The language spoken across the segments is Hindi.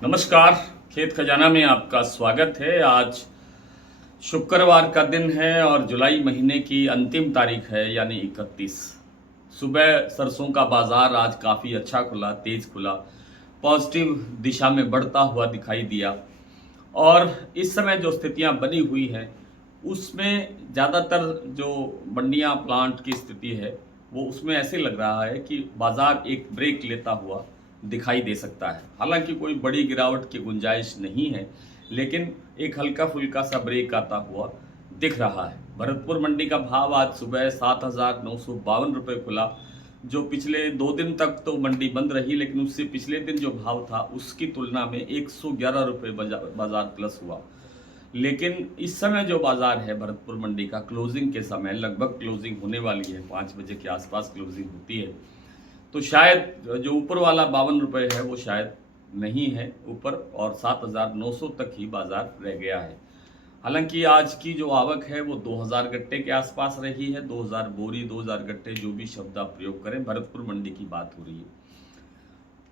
नमस्कार। खेत खजाना में आपका स्वागत है। आज शुक्रवार का दिन है और जुलाई महीने की अंतिम तारीख है, यानी 31। सुबह सरसों का बाजार आज काफ़ी अच्छा खुला, तेज खुला, पॉजिटिव दिशा में बढ़ता हुआ दिखाई दिया। और इस समय जो स्थितियां बनी हुई हैं उसमें ज़्यादातर जो मंडियां प्लांट की स्थिति है वो उसमें ऐसे लग रहा है कि बाज़ार एक ब्रेक लेता हुआ दिखाई दे सकता है। हालांकि कोई बड़ी गिरावट की गुंजाइश नहीं है, लेकिन एक हल्का फुल्का सा ब्रेक आता हुआ दिख रहा है। भरतपुर मंडी का भाव आज सुबह 7,952 रुपये खुला, जो पिछले 2 दिन तक तो मंडी बंद रही, लेकिन उससे पिछले दिन जो भाव था उसकी तुलना में 111 रुपये बाजार प्लस हुआ। लेकिन इस समय जो बाजार है भरतपुर मंडी का, क्लोजिंग के समय लगभग क्लोजिंग होने वाली है, 5 बजे के आसपास क्लोजिंग होती है, तो शायद जो ऊपर वाला 52 रुपये है वो शायद नहीं है ऊपर, और 7,900 तक ही बाजार रह गया है। हालांकि आज की जो आवक है वो 2,000 गट्टे के आसपास रही है। 2,000 बोरी, 2,000 गट्टे, जो भी शब्द आप प्रयोग करें, भरतपुर मंडी की बात हो रही है।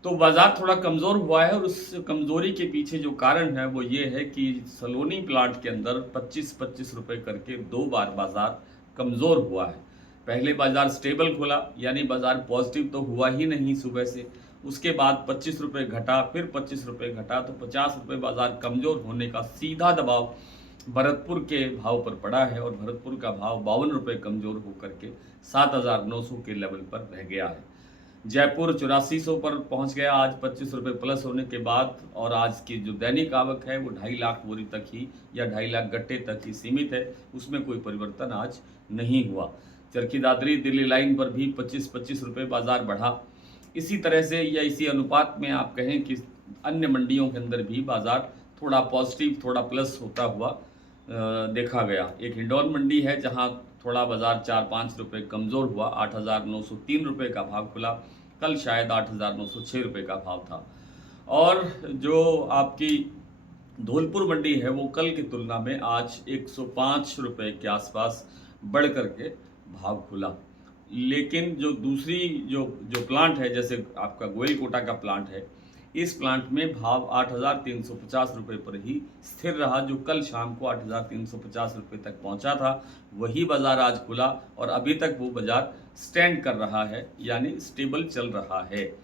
तो बाजार थोड़ा कमज़ोर हुआ है, और उस कमज़ोरी के पीछे जो कारण है वो ये है कि सलोनी प्लांट के अंदर 25-25 रुपये करके 2 बार बाजार कमज़ोर हुआ है। पहले बाजार स्टेबल खुला, यानी बाजार पॉजिटिव तो हुआ ही नहीं सुबह से। उसके बाद 25 रुपये घटा, फिर 25 रुपये घटा, तो 50 रुपये बाजार कमज़ोर होने का सीधा दबाव भरतपुर के भाव पर पड़ा है, और भरतपुर का भाव 52 रुपये कमज़ोर होकर के 7,900 के लेवल पर रह गया है। जयपुर 8400 पर पहुंच गया आज 25 रुपये प्लस होने के बाद, और आज की जो दैनिक आवक है वो 2.5 लाख बोरी तक ही, या 2.5 लाख गट्टे तक ही सीमित है। उसमें कोई परिवर्तन आज नहीं हुआ। चरखी दादरी दिल्ली लाइन पर भी 25-25 रुपये बाजार बढ़ा। इसी तरह से या इसी अनुपात में आप कहें कि अन्य मंडियों के अंदर भी बाजार थोड़ा पॉजिटिव, थोड़ा प्लस होता हुआ देखा गया। एक हिंडौन मंडी है जहां थोड़ा बाजार 4-5 रुपये कमज़ोर हुआ, 8,903 रुपये का भाव खुला। कल शायद 8,906 रुपये का भाव था। और जो आपकी धौलपुर मंडी है वो कल की तुलना में आज 105 रुपये के आसपास बढ़ करके भाव खुला। लेकिन जो दूसरी जो जो प्लांट है, जैसे आपका गोयल कोटा का प्लांट है, इस प्लांट में भाव 8,350 रुपये पर ही स्थिर रहा। जो कल शाम को 8,350 रुपये तक पहुंचा था, वही बाजार आज खुला, और अभी तक वो बाजार स्टैंड कर रहा है, यानी स्टेबल चल रहा है।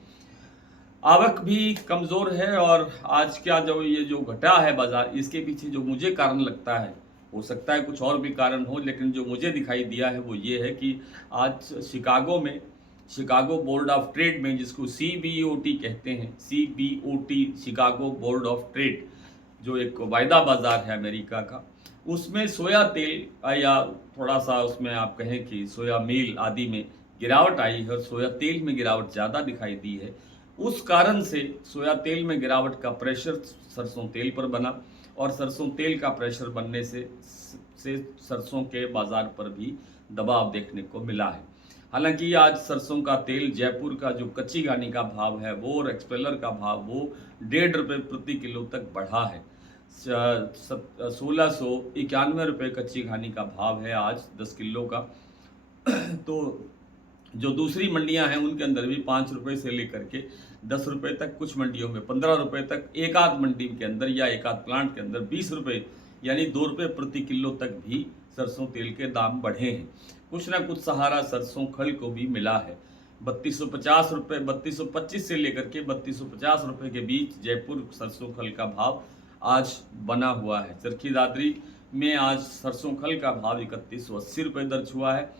आवक भी कमज़ोर है, और आज का जो ये जो घटा है बाजार, इसके पीछे जो मुझे कारण लगता है, हो सकता है कुछ और भी कारण हो, लेकिन जो मुझे दिखाई दिया है वो ये है कि आज शिकागो बोर्ड ऑफ ट्रेड में, जिसको CBOT कहते हैं, CBOT Chicago board of trade, जो एक वायदा बाजार है अमेरिका का, उसमें सोया तेल या थोड़ा सा उसमें आप कहें कि सोया मील आदि में गिरावट आई है, और सोया तेल में गिरावट ज़्यादा दिखाई दी है। उस कारण से सोया तेल में गिरावट का प्रेशर सरसों तेल पर बना, और सरसों तेल का प्रेशर बनने से सरसों के बाजार पर भी दबाव देखने को मिला है। हालांकि आज सरसों का तेल, जयपुर का जो कच्ची घानी का भाव है वो, और एक्सपेलर का भाव वो 1.5 रुपये प्रति किलो तक बढ़ा है। 1,691 रुपये कच्ची घानी का भाव है आज 10 किलो का। तो जो दूसरी मंडियां हैं उनके अंदर भी 5 रुपये से लेकर के 10 रुपये तक, कुछ मंडियों में 15 रुपये तक, एक आध मंडी के अंदर या एक आध प्लांट के अंदर 20 रुपये यानी 2 रुपये प्रति किलो तक भी सरसों तेल के दाम बढ़े हैं। कुछ ना कुछ सहारा सरसों खल को भी मिला है। 3,250 रुपये, 3,225 से लेकर के 3,250 रुपये के बीच जयपुर सरसों खल का भाव आज बना हुआ है। चरखी दादरी में आज सरसों खल का भाव 3,180 रुपये दर्ज हुआ है,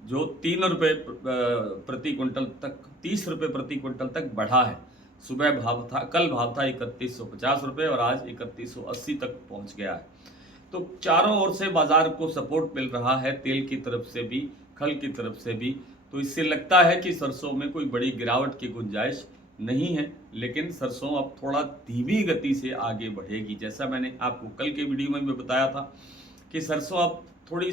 जो 3 रुपये प्रति क्विंटल तक, 30 रुपये प्रति क्विंटल तक बढ़ा है। सुबह भाव था, कल भाव था 3,150 रुपये, और आज 3,180 तक पहुंच गया है। तो चारों ओर से बाजार को सपोर्ट मिल रहा है, तेल की तरफ से भी, खल की तरफ से भी। तो इससे लगता है कि सरसों में कोई बड़ी गिरावट की गुंजाइश नहीं है, लेकिन सरसों अब थोड़ा धीमी गति से आगे बढ़ेगी। जैसा मैंने आपको कल के वीडियो में भी बताया था कि सरसों अब थोड़ी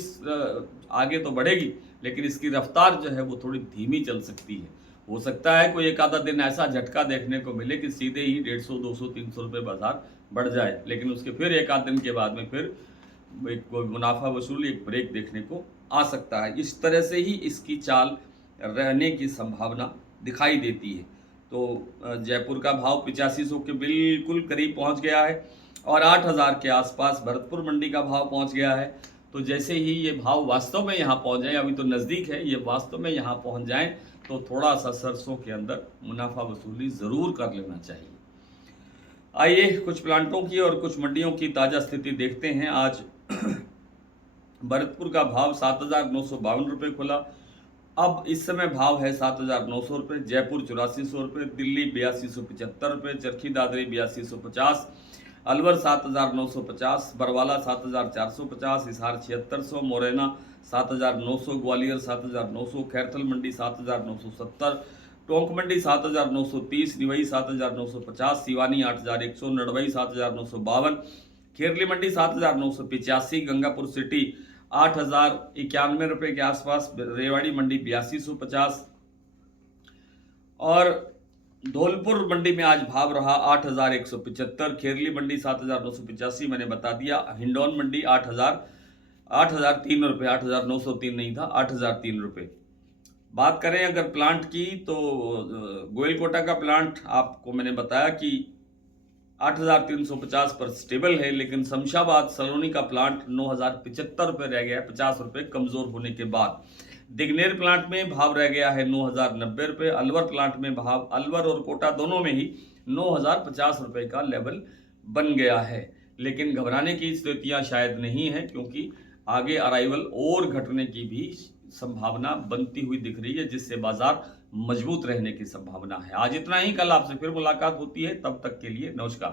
आगे तो बढ़ेगी, लेकिन इसकी रफ्तार जो है वो थोड़ी धीमी चल सकती है। हो सकता है कोई एक आधा दिन ऐसा झटका देखने को मिले कि सीधे ही 150, 200, 300 रुपये बाजार बढ़ जाए, लेकिन उसके फिर एक आध दिन के बाद में फिर एक कोई मुनाफा वसूली, एक ब्रेक देखने को आ सकता है। इस तरह से ही इसकी चाल रहने की संभावना दिखाई देती है। तो जयपुर का भाव 8500 के बिल्कुल करीब पहुंच गया है और 8000 के आसपास भरतपुर मंडी का भाव पहुंच गया है। तो जैसे ही ये भाव वास्तव में यहाँ पहुंच जाए, अभी तो नज़दीक है, ये वास्तव में यहाँ पहुंच जाए तो थोड़ा सा सरसों के अंदर मुनाफा वसूली ज़रूर कर लेना चाहिए। आइए कुछ प्लांटों की और कुछ मंडियों की ताज़ा स्थिति देखते हैं। आज भरतपुर का भाव 7,952 रुपये खुला। अब इस समय भाव है 7,900 रुपये। जयपुर 8400 रुपये, दिल्ली 8275 रुपये, चरखी दादरी 8250, अलवर 7,950, बरवाला 7,450, हिसार 7600, मोरैना 7,900, ग्वालियर 7,900, खैरथल मंडी 7,970, टोंक मंडी 7,930, निवई 7,950, सिवानी 8,100, नड़बई 7,952, खेरली मंडी 7,985, गंगापुर सिटी 8,091 रुपये के आसपास, रेवाड़ी मंडी 8250 और धौलपुर मंडी में आज भाव रहा 8,175, खेरली मंडी 7,985 मैंने बता दिया, हिंडौन मंडी 8,003 रुपये, 8,903 नहीं था, 8,003 रुपये। बात करें अगर प्लांट की तो गोयलकोटा का प्लांट आपको मैंने बताया कि 8,350 पर स्टेबल है, लेकिन शमशाबाद सलोनी का प्लांट 9,075 रुपये रह गया है, 50 रुपये कमजोर होने के बाद। दिग्नेर प्लांट में भाव रह गया है 9,090 रुपये। अलवर प्लांट में भाव, अलवर और कोटा दोनों में ही 9,050 रुपये का लेवल बन गया है, लेकिन घबराने की स्थितियां शायद नहीं है, क्योंकि आगे अराइवल और घटने की भी संभावना बनती हुई दिख रही है, जिससे बाजार मजबूत रहने की संभावना है। आज इतना ही, कल आपसे फिर मुलाकात होती है, तब तक के लिए नमस्कार।